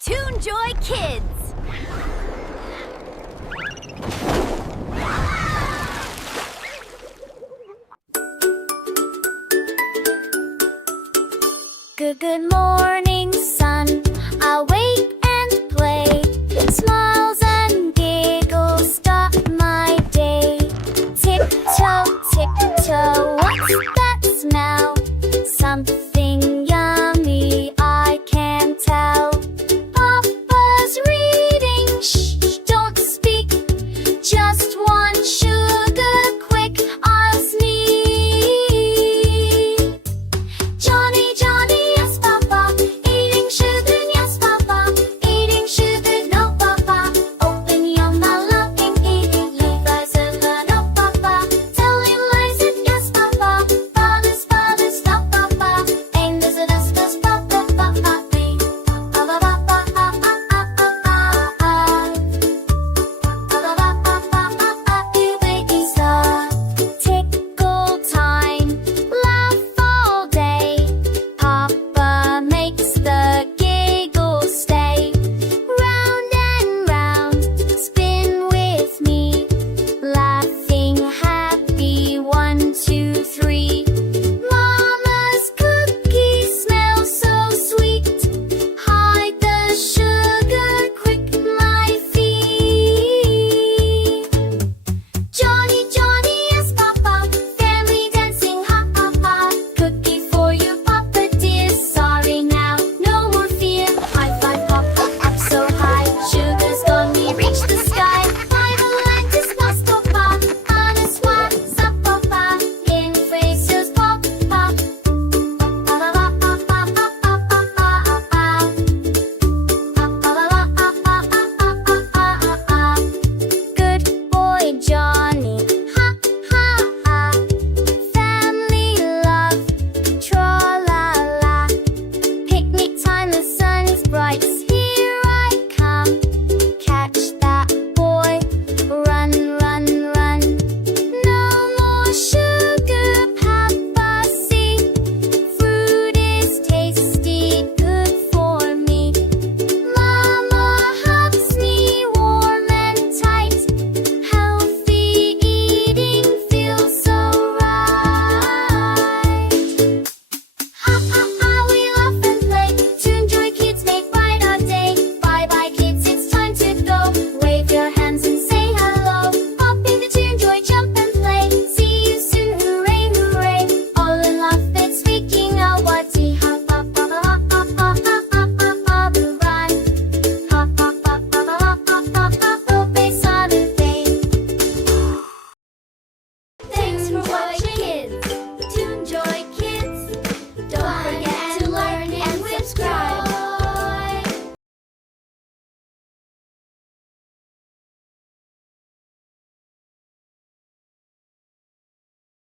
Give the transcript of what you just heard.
ToonJoy Kids. Good morning, sun. Awake and play. Smiles and giggles start my day. Tiptoe, tiptoe, what's that smell? Something yummy, I can tell. Papa's reading, shh, don't speak. Just one sugar, quick, I'll sneak. Johny Johny Yes Papa, eating sugar, yes Papa, eating sugar, no Papa. Open your mouth, loving, eating, leave eyes open, no Papa. Telling lies, yes Papa, fathers, no Papa. Ain't this a dust, Papa, Papa, me. Papa, Papa, Papa, you baby star. Tickle time, laugh all day. Papa makes the giggles stay. Round and round, spin with me. Laughing happy, 1, 2, 3. Mama's cookies smell so sweet. Hide the sugar, quick, my feet. Johny Johny yes Papa, family dancing ha ha ha. Cookie for you Papa dear, sorry now, no more fear. High five Papa up so high, sugar's gonna reach the sky. By the land is lost Papa, on a swap sa Papa, in faces pop pop. Good boy Johnny, ha ha ha. Family love, tra la la. Picnic time, the sun is bright.